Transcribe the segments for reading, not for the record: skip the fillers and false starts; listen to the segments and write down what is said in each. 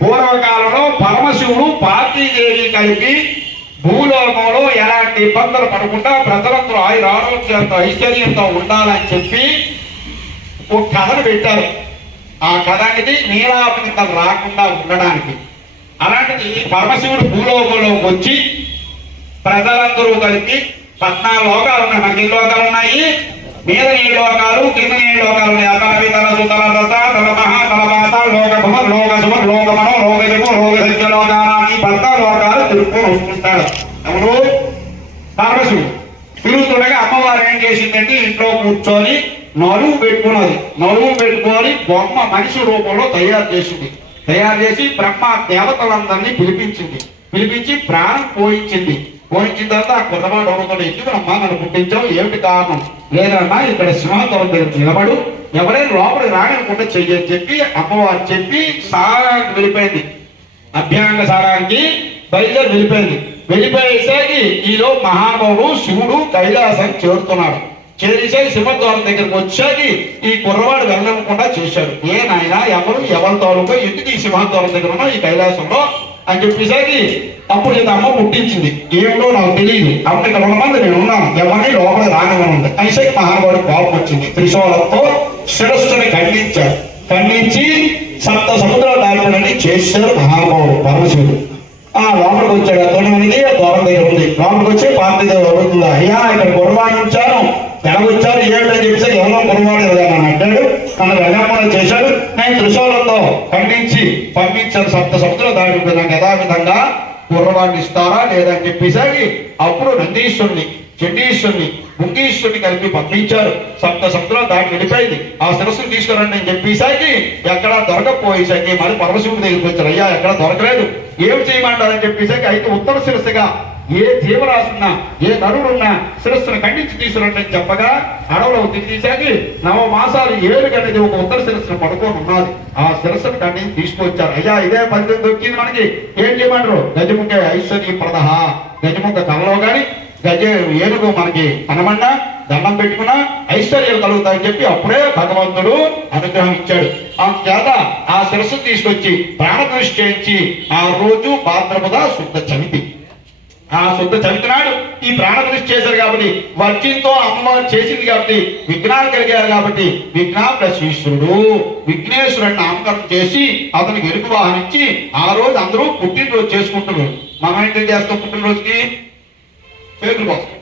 పూర్వకాలంలో పరమశివుడు పార్వతీదేవి కలిపి భూలోకంలో ఎలాంటి ఇబ్బందులు పడకుండా ప్రజలందరూ ఆరోగ్యంతో ఐశ్వర్యంతో ఉండాలని చెప్పి ఒక కథను పెట్టారు. ఆ కథ అనేది నీలాపనితలు రాకుండా ఉండడానికి. అలాంటిది పరమశివుడు భూలోకంలోకి వచ్చి ప్రజలందరూ కలిపి 14 లోకాలు ఉన్నాయి. మనకి ఎన్ని లోకాలు ఉన్నాయి? మీద 7 లోకాలు, కింద 7 లోకాలు ఉన్నాయి. అతలవి తల సుతల రస తల మహా తలవాత లోకభమ లోకశుభ లోకమనో లోకజము లోకసత్య లోకాలని 14 లోకాలు తిరుక్కొని వస్తుంటాడు. ఎవరు? పరమశివుడు. తిరుగుతుండగా అమ్మవారు ఏం చేసిందంటే ఇంట్లో కూర్చొని నలువు పెట్టుకొని బొమ్మ మనిషి రూపంలో తయారు చేసింది. తయారు చేసి బ్రహ్మ దేవతలందరినీ పిలిపించి ప్రాణం పోయించిన తర్వాత ఆ కుర్రవాడు అడుగుతాడు, ఎందుకమ్మా నన్ను పుట్టించావు, ఏమిటి కారణం? లేదన్నా ఇక్కడ సింహాసనం దగ్గర నిలబడు, ఎవరైనా లోపలికి రానివ్వకుండా చెయ్యని చెప్పి అమ్మవారు చెప్పి సారానికి వెళ్ళిపోయింది. అభ్యాంగ సారానికి బయలుదేరి వెళ్ళిపోయేసరికి ఈలో మహానుభావుడు శివుడు కైలాసం చేరుతున్నాడు. చేసేసి సింహద్వారం దగ్గరకు వచ్చాక ఈ కుర్రవాడు వెళ్ళకుండా చేశాడు. ఏ నాయన ఎవరి తోలుకో ఎందుకు ఈ సింహద్వారం దగ్గర ఉన్నావు ఈ కైలాసంలో అని చెప్పేసరికి అప్పుడు ఇది అమ్మ పుట్టించింది. ఏమిటో నాకు తెలియదు, అమ్మ ఇక్కడ ఉన్నమంది నేను ఉన్నాను, ఎవరిని లోపల రానివ్వనుంది అయితే మహానుభావుడు కోపం వచ్చింది. త్రిశూలంతో శిరస్సుని ఖండించి సప్త సముద్రాలు దాటిపోయినని చేశాడు మహానుభావుడు పరమశివుడు. లోపలికి వచ్చాడు. తొలి మంది ద్వారం దగ్గర ఉంది. లోపలికి వచ్చి పార్థిదేవి అడుగుతుందా, అయ్యా ఇక్కడ కుర్రవాడిని ఉంచాను, ఎలాగొచ్చారు ఏమిటని చెప్పేసి ఎవరో కుర్రవాడు అని అంటాడు. తను వెళ్ళకుండా చేశాడు. నేను త్రిశూలంతో ఖండించి పంపించాను, సప్త సముద్రం దాటిపోయినాను. యథావిధంగా కుర్రవాడిని ఇస్తారా లేదా అని చెప్పేసరికి అప్పుడు నందీశ్వరుని, చండీశ్వరుని, ముంగీశ్వరుని కలిపి పంపించారు. సప్త సముద్రం దాటి వెళ్ళిపోయింది. ఆ శిరస్సును తీసుకురండి అని చెప్పేసరికి ఎక్కడా దొరకపోయేసరికి మరి పరమశివుడి దగ్గరికి వచ్చారు. అయ్యా ఎక్కడ దొరకలేదు, ఏం చేయమంటారని చెప్పేసరికి అయితే ఉత్తర శిరస్సుగా ఏ జీవరాశున్నా ఏ నరుడున్నా శిరస్సును ఖండించి తీసుకురండి అని చెప్పగా అడవులో తీసేసి 9 మాసాలు 7 గంటది ఒక ఉత్తర శిరస్సును పడుకొని ఉన్నది. ఆ శిరస్సును ఖండించి తీసుకొచ్చారు. అయ్యా ఇదే ఫలితం దొరికింది మనకి, ఏం చేయమంటారు? గజముఖ ఐశ్వర్య ప్రదహ, గజముఖ కళలో కానీ ఏనుగు మనకి అనమన్నా దండం పెట్టుకున్నా ఐశ్వర్యాలు కలుగుతాయని చెప్పి అప్పుడే భగవంతుడు అనుగ్రహం ఇచ్చాడు. అందుచేత ఆ శిరస్సు తీసుకొచ్చి ప్రాణప్రతిష్ఠ చేయించి ఆ రోజు భాద్రపద శుద్ధ చవితి, ఆ శుద్ధ చవితినాడు ఈ ప్రాణప్రతిష్ఠ చేశారు కాబట్టి వర్జంతో అమ్మవారు చేసింది కాబట్టి విఘ్నాలు కలిగారు కాబట్టి విఘ్నాశ్వరుడు విఘ్నేశ్వరుడిని నామకరణం చేసి అతనికి ఎరుపు వాహనించి ఆ రోజు అందరూ పుట్టినరోజు చేసుకుంటున్నారు. మనం ఏంటి చేస్తాం? పుట్టినరోజుకి పేర్లు పోస్తాం.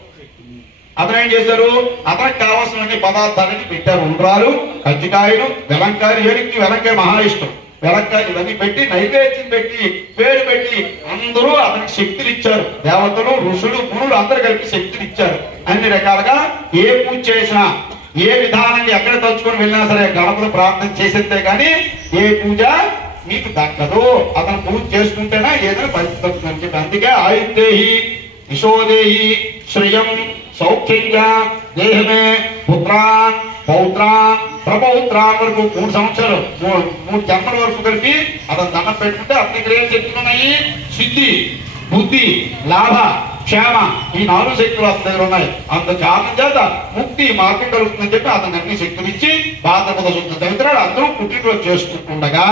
అతను ఏం చేశారు? అతనికి కావాల్సిన పదార్థాలని పెట్టారు. ఉండ్రాలు, కజ్జికాయలు, వెలంకాయ, ఏడికి వెలంకాయ మహా ఇష్టం. వెలంకాయ ఇవన్నీ పెట్టి నైవేద్యం పెట్టి పేరు పెట్టి అందరూ అతనికి శక్తులు ఇచ్చారు. దేవతలు, ఋషులు, మునులు అందరు కలిపి శక్తులు ఇచ్చారు. అన్ని రకాలుగా ఏ పూజ చేసినా ఏ విధానాన్ని ఎక్కడ తలుచుకొని వెళ్ళినా సరే గణపతి ప్రార్థన చేసేస్తే కానీ ఏ పూజ మీకు దక్కదు. అతను పూజ చేసుకుంటేనే ఏదైనా పరిస్థితి అని చెప్పి అందుకే ఆయుర్దేహి యశోదేహి శ్రియం సౌఖ్యంగా దేహమే పుత్రాన్ పౌత్రాన్ ప్రపౌత్రాన్ వరకు 3 సంవత్సరాలు 3 జన్మల వరకు కలిపి అతను దండం పెట్టుకుంటే అతని ఇక్కడ ఏం శక్తులు ఉన్నాయి? సిద్ధి, బుద్ధి, లాభ, క్షేమ ఈ 4 శక్తులు అతని దగ్గర ఉన్నాయి. అంత కారణం చేత ముక్తి మార్గం కలుగుతుందని చెప్పి అతను అన్ని శక్తులు ఇచ్చి భాద్రపద శుద్ధ చవిత్రాడు అందరూ పుట్టినరోజు చేసుకుంటుండగా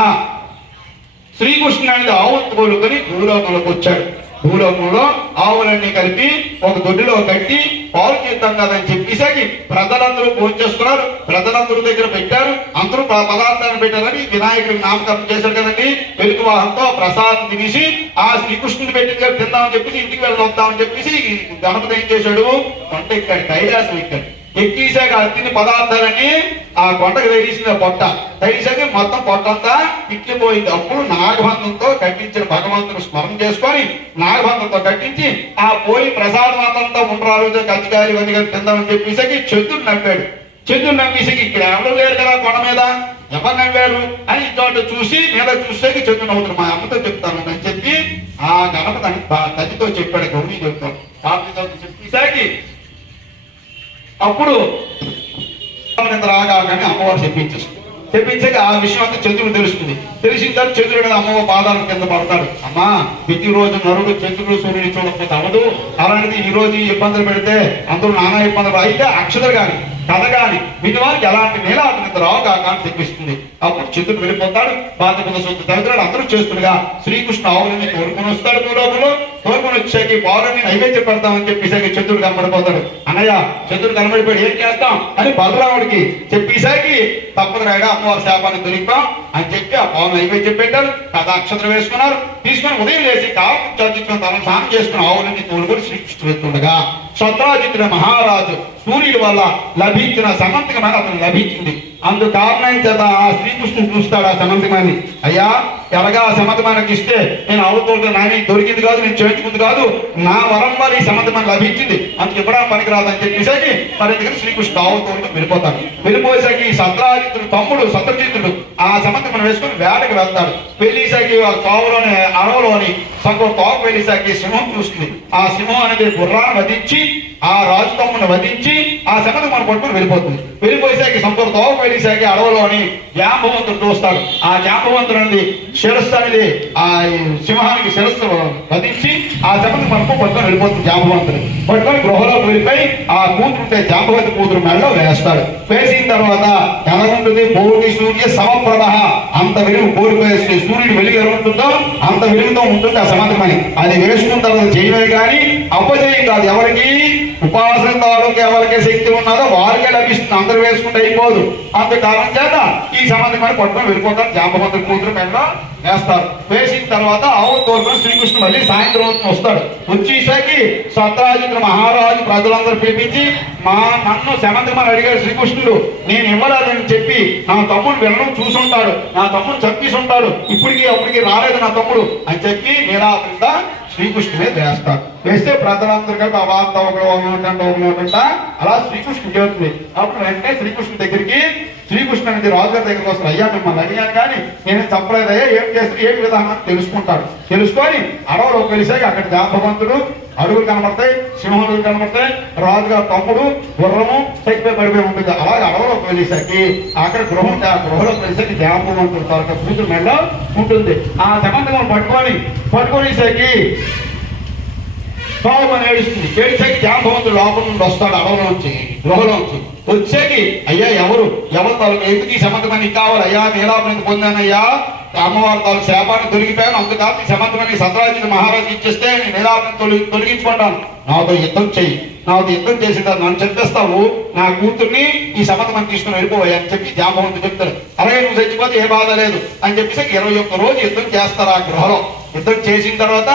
శ్రీకృష్ణుడు అనేది ఆవును కోలుకొని భూలోకంలోకి వచ్చాడు. భూలోకంలో ఆవులన్నీ కలిపి ఒక దొడ్డిలో కట్టి పాలు చేద్దాం కదని చెప్పేసరికి ప్రజలందరూ భోజనం చేస్తున్నారు. ప్రజలందరూ దగ్గర పెట్టారు. అందరూ పదార్థాన్ని పెట్టారని వినాయకుడికి నామకరణం చేశారు కదండి. వెలుగు వాహంతో ప్రసాదం తినేసి ఆ శ్రీకృష్ణుని పెట్టిన తిందామని చెప్పేసి ఇంటికి వెళ్ళొద్దామని చెప్పేసి గణపతి ఏం చేశాడు? కొండ ఎక్కాడు, కైలాసం ఎక్కాడు. ఎక్కిసాక అన్ని పదార్థాలన్నీ ఆ కొండకు తగిలిసిన పొట్ట తగిలిసాక మొత్తం పొట్టంతా ఇట్లిపోయింది. అప్పుడు నాగబంధంతో కట్టించిన భగవంతుని స్మరణ చేసుకొని నాగబంధంతో కట్టించి ఆ పోయి ప్రసాదం అంతా ఉండ్రాలు కజ్జికాయలు ఇవన్నీ తిందామని చెప్పేసరికి చంద్రుడు నవ్వాడు. చంద్రుడు నవ్వేసరికి ఇక్కడ ఎవరు లేరు కదా కొండ మీద, ఎవరు నవ్వారు అని ఇతోటి చూసి మీద చూసేకి చంద్రుడు నవ్వుతాడు. మా అమ్మతో చెప్తాను అని చెప్పి ఆ గణపతి తల్లితో చెప్పాడు. గౌరీ చెప్తాడు. పాపతో చెప్పేసరికి అప్పుడు రాగానే అమ్మవారు చెప్పించాక ఆ విషయం అంతా చంద్రుడు తెలుస్తుంది. తెలిసిన తర్వాత చంద్రుడు అమ్మవారి పాదాల కింద పడతాడు. అమ్మా ప్రతిరోజు నరుడు చంద్రుడు సూర్యుడు చూడకపోతే అవ్వదు. అలాంటిది ఈ రోజు ఇబ్బందులు పెడితే అందరూ నానా ఇబ్బందులు అయితే అక్షతలు కానీ కథ కానీ వీటి వారికి ఎలాంటి నీలాంటి రావుగా కానీ తెప్పిస్తుంది. అప్పుడు చంద్రుడు వెళ్ళిపోతాడు. బాధపద సూత్ర తగ్గుతాడు. అందరూ చేస్తుండగా శ్రీకృష్ణ ఆవులని తోడుకొని వస్తాడు. భూలోకంలో తోడుకొని వచ్చాక పావులని నైవేద్యం పెడతామని చెప్పేసాకి చంద్రుడు కనబడిపోతాడు. అన్నయ్య చంద్రుడు కనబడిపోయి ఏం చేస్తాం అని బలరాముడికి చెప్పేసాకి తప్పదు రాయడా అమ్మవారి శాపాన్ని దొరికాం అని చెప్పి ఆ పావులు నైవేద్యం పెట్టారు. కథ అక్షత్రం వేసుకున్నారు. తీసుకుని ఉదయం లేచి కాపు చదివించుకుని తన స్నానం చేసుకుని ఆవులని తోడుకొని శ్రీకృష్ణుడు వెళ్తుండగా సత్రాజిత్తుల మహారాజు సూర్యుడి వల్ల లభించిన సమంతకమైన అతను లభించింది. అందు కారణం చేత ఆ శ్రీకృష్ణుడు చూస్తాడు ఆ సమంతకాన్ని. అయ్యా ఎలాగా ఆ సమంతమానికి ఇస్తే నేను అవుతుంటే నాయన దొరికింది కాదు, నేను చేయించుకుంది కాదు, నా వరం వల్ల ఈ సమంతమాన్ని లభించింది, అందుకు ఇవ్వడానికి పనికిరాదు అని చెప్పేసరికి మరి దగ్గర శ్రీకృష్ణుడు ఆవుతోటి వెళ్ళిపోతాడు. వెళ్ళిపోయేసరికి సత్రాజిత్తుడు తమ్ముడు సత్రజిత్తుడు ఆ సమంతకం వేసుకుని వేటకు వెళ్తాడు. వెళ్ళేసరికి ఆ తావులోని అడవులోని సంకో తోక వెళ్ళేసరికి సింహం చూస్తుంది. ఆ సింహం అనేది గుర్రాన్ని వధించి ఆ రాజు తమ్ముని వధించి ఆ శమను మనం పట్టుకుని వెళ్ళిపోతుంది. వెళ్ళిపోయేసరికి సంపూర్ణ తోక వెళ్ళేసరికి అడవులోని జాంబవంతుడు చూస్తాడు. ఆ జాంబవంతుడు అనేది శిరస్సు అనేది ఆ సింహానికి శిరస్సు వధించి ఆ శమను మనకు పట్టుకొని వెళ్ళిపోతుంది. జాంబవంతుడు పట్టుకొని గృహలోకి వెళ్ళిపోయి ఆ కూతురుంటే జాంబవతి కూతురు మెడలో వేస్తాడు. వేసిన తర్వాత ఎలా ఉంటుంది? కోటి సూర్య సమప్రభ, అంత వెలుగు కోరిపోయే సూర్యుడు వెలుగు ఎలా ఉంటుందో అంత వెలుగుతో ఉంటుంది ఆ సమంతమని. అది వేసుకున్న తర్వాత చేయమే కానీ అపజయం కాదు. ఎవరికి ఉపాసన తాలూకు ఎవరికి శక్తి ఉన్నదో వారికే లభిస్తుంది, అందరూ వేసుకుంటే అయిపోదు. అంత కారణం చేత ఈ సమంతమని పట్టుకొని వెళ్ళిపోతారు. జాంబవంతుడి కూతురు మెడలో వేస్తారు. వేసిన తర్వాత ఆవు తోలుకొని శ్రీకృష్ణుడు మళ్ళీ సాయంత్రం వస్తాడు. వచ్చేసరికి సత్రాజిత్తుల మహారాజు ప్రజలందరూ పిలిపించి నన్ను సమంతకమని అడిగాడు శ్రీకృష్ణుడు, నేను ఇవ్వలేదని చెప్పి నా తమ్ముడు వెళ్ళడం చూసుంటాడు, నా తమ్ముడు చంపేసి ఉంటాడు, ఇప్పటికి అప్పటికి రాలేదు నా తమ్ముడు అని చెప్పి నిరాపంగా శ్రీకృష్ణుడే వేస్తాడు. వేస్తే ప్రజలందరూ కలిపి ఆ వార్త ఒకటి అలా శ్రీకృష్ణుడు చేస్తుంది. అప్పుడు వెంటనే శ్రీకృష్ణుడి దగ్గరికి శ్రీకృష్ణ అనేది రాజుగారి దగ్గరికి వస్తారు. అయ్యా మిమ్మల్ని అడిగాను కానీ నేనేం చెప్పలేదయ్యా, ఏం చేస్తే ఏం విధానం తెలుసుకుంటాడు. తెలుసుకొని అడవులోకి వెళ్ళేసాక అక్కడ జాంబవంతుడు అడుగులు కనబడతాయి, సింహములు కనబడతాయి, రాజుగారి తమ్ముడు గుర్రము శక్తిపై పడిపోయి ఉంటుంది. అలాగే అడవులోకి వెళ్ళేసరికి అక్కడ గృహం ఆ గృహలోకి వెళ్ళేసరికి జాంబవంతుడు తాలూకా కూతురు మెడలో ఉంటుంది. ఆ సమంతకం పట్టుకొనేసరికి పావుమని ఏడుస్తుంది. ఏడిసరికి జాంబవంతుడు లోపల నుండి వస్తాడు అడవులోంచి గృహలోంచి. వచ్చేకి అయ్యా ఎవరు తాలూకు ఎందుకు ఈ సమంతమని కావాలి? అయ్యా నీలాపని పొందానయ్యా, అమ్మవారి తాలూకు శాపాన్ని తొలగిపోయాను, అందుకాదు ఈ సమంతమని సత్రాజిత్ మహారాజు ఇచ్చేస్తే నేను నీలాపని తొలగించుకుంటాను, నాతో యుద్ధం చెయ్యి, నాతో యుద్ధం చేసి నన్ను చెప్పేస్తావు, నా కూతుర్ని ఈ సమంతమని తీసుకుని వెళ్ళిపోయా అని చెప్పి జాంబవంతుడు చెప్తాడు. అలాగే నువ్వు చచ్చిపోతే ఏ బాధ లేదు అని చెప్పేసి 21 రోజు యుద్ధం చేస్తారు ఆ గృహలో. యుద్ధం చేసిన తర్వాత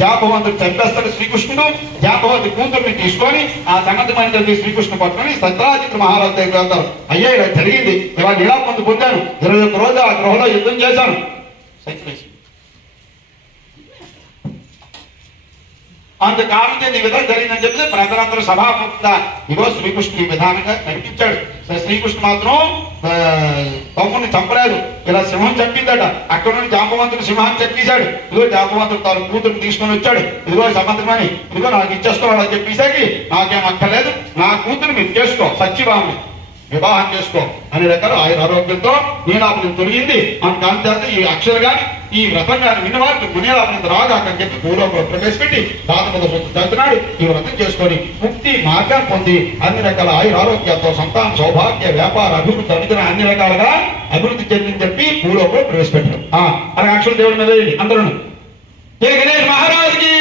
జాంబవంతుడు చంపేస్తాడు శ్రీకృష్ణుడు. జాంబవంతుడి కూతుర్ని తీసుకొని ఆ సమంతమని శ్రీకృష్ణుడు పట్టుకొని సత్రాజిత్ మహారాజు దగ్గర వెళ్తారు. అయ్యా ఇలా జరిగింది, ఇలా నీలాపందు పొందాను, 21 రోజు ఆ గృహలో యుద్ధం చేశాను. అంత కారణం చేత ఈ విధంగా జరిగిందని చెప్తే ప్రజలందరూ సభాముక్త ఇగో శ్రీకృష్ణుడు ఈ విధానంగా నడిపించాడు. శ్రీకృష్ణుడు మాత్రం తమ్ముడిని చంపలేదు, ఇలా సింహం చంపిందట. అక్కడ నుండి జాంబవంతుడు సింహాన్ని చంపేశాడు. ఇదిగో జాంబవంతుడు తన కూతురు తీసుకొని వచ్చాడు. ఇదిగో సమంతమని ఇదిగో నాకు ఇచ్చేస్తున్నాడు అని చెప్పేసరికి నాకేం అక్కర్లేదు, నా కూతురు మీరు చేసుకో, సత్యభామని వివాహం చేసుకో అనే రకాల ఆయన ఆరోగ్యంతో నీలాపనం తొలగింది. అంత ఈ అక్షర గాని ఈ వ్రతం గాని విన్నవారికి మునీలాపనం రాగా అని చెప్పి పూర్వకంలో ప్రవేశపెట్టి బాధపద చదువుతున్నాడు. ఈ వ్రతం చేసుకొని ముక్తి మార్గం పొంది అన్ని రకాల ఆయుర ఆరోగ్యాలతో సంతాన సౌభాగ్య వ్యాపార అభివృద్ధి అనుదిన అన్ని రకాలుగా అభివృద్ధి చెందని చెప్పి పూర్వకంలో ప్రవేశపెట్టారు. అలాగే అక్షర దేవుడి మీద అందరూ జై గణేష్ మహారాజుకి.